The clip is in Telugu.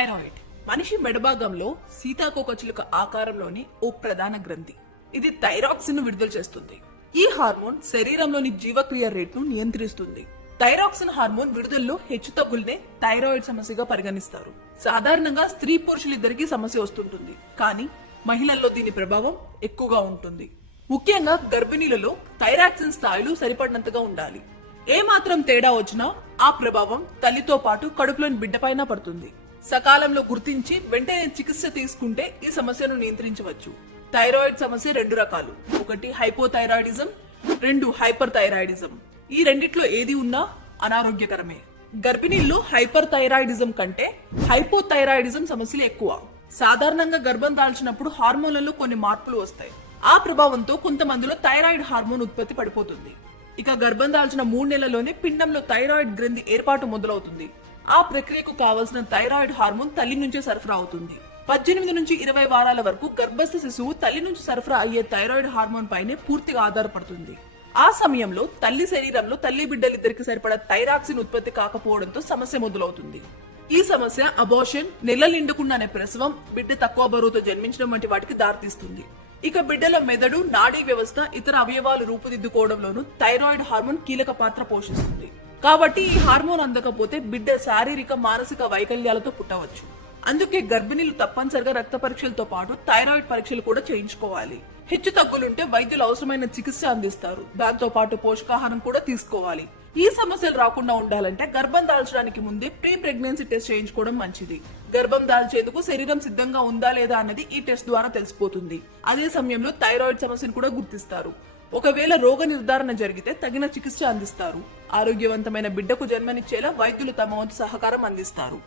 థైరాయిడ్ మనిషి మెడభాగంలో సీతాకోకచిలుక ఆకారంలోని ఓ ప్రధాన గ్రంథి. ఇది థైరాక్సిన్ ను విడుదల చేస్తుంది. ఈ హార్మోన్ శరీరంలోని జీవక్రియ రేటును నియంత్రిస్తుంది. థైరాక్సిన్ హార్మోన్ విడుదలలో హెచ్చుతగ్గులనే థైరాయిడ్ సమస్యగా పరిగణిస్తారు. సాధారణంగా స్త్రీ పురుషులిద్దరికీ సమస్య వస్తుంటుంది, కానీ మహిళల్లో దీని ప్రభావం ఎక్కువగా ఉంటుంది. ముఖ్యంగా గర్భిణీలలో థైరాక్సిన్ స్థాయిలు సరిపడినంతగా ఉండాలి. ఏ మాత్రం తేడా వచ్చినా ఆ ప్రభావం తల్లితో పాటు కడుపులోని బిడ్డపైన పడుతుంది. సకాలంలో గుర్తించి వెంటనే చికిత్స తీసుకుంటే ఈ సమస్యను నియంత్రించవచ్చు. థైరాయిడ్ సమస్య రెండు రకాలు. ఒకటి హైపోథైరాయిడిజం, రెండు హైపర్ థైరాయిడిజం. ఈ రెండిట్లో ఏది ఉన్నా అనారోగ్యకరమే. గర్భిణీల్లో హైపర్ థైరాయిడిజం కంటే హైపోథైరాయిడిజం సమస్యలు ఎక్కువ. సాధారణంగా గర్భం దాల్చినప్పుడు హార్మోన్లలో కొన్ని మార్పులు వస్తాయి. ఆ ప్రభావంతో కొంతమందిలో థైరాయిడ్ హార్మోన్ ఉత్పత్తి పడిపోతుంది. ఇక గర్భం దాల్చిన 3 నెలల్లోనే పిండంలో థైరాయిడ్ గ్రంథి ఏర్పాటు మొదలవుతుంది. ఆ ప్రక్రియకు కావలసిన థైరాయిడ్ హార్మోన్ తల్లి నుంచే సరఫరా అవుతుంది. 18 నుంచి 20 వారాల వరకు గర్భస్థ శిశువు తల్లి నుంచి సరఫరా అయ్యే థైరాయిడ్ హార్మోన్ పైనే పూర్తిగా ఆధారపడుతుంది. ఆ సమయంలో తల్లి శరీరంలో తల్లి బిడ్డలిద్దరికి సరిపడా థైరాక్సిన్ ఉత్పత్తి కాకపోవడంతో సమస్య మొదలవుతుంది. ఈ సమస్య అబార్షన్, నెలలు నిండుకుండానే ప్రసవం, బిడ్డ తక్కువ బరువుతో జన్మించడం వంటి వాటికి దారితీస్తుంది. ఇక బిడ్డల మెదడు, నాడీ వ్యవస్థ, ఇతర అవయవాలు రూపుదిద్దుకోవడంలోనూ థైరాయిడ్ హార్మోన్ కీలక పాత్ర పోషిస్తుంది. కాబట్టి ఈ హార్మోన్ అందకపోతే బిడ్డ శారీరక, మానసిక వైకల్యాలతో పుట్టవచ్చు. అందుకే గర్భిణీలు తప్పనిసరిగా రక్త పరీక్షలతో పాటు థైరాయిడ్ పరీక్షలు కూడా చేయించుకోవాలి. హెచ్చు తగ్గులుంటే వైద్యులు అవసరమైన చికిత్స అందిస్తారు. దాంతో పాటు పోషకాహారం కూడా తీసుకోవాలి. ఈ సమస్యలు రాకుండా ఉండాలంటే గర్భం దాల్చడానికి ముందే ప్రీ ప్రెగ్నెన్సీ టెస్ట్ చేయించుకోవడం మంచిది. గర్భం దాల్చేందుకు శరీరం సిద్ధంగా ఉందా లేదా అన్నది ఈ టెస్ట్ ద్వారా తెలిసిపోతుంది. అదే సమయంలో థైరాయిడ్ సమస్యను కూడా గుర్తిస్తారు. ఒకవేళ రోగ నిర్ధారణ జరిగితే తగిన చికిత్స అందిస్తారు. ఆరోగ్యవంతమైన బిడ్డకు జన్మనిచ్చేలా వైద్యులు తమ వంతు సహకారం అందిస్తారు.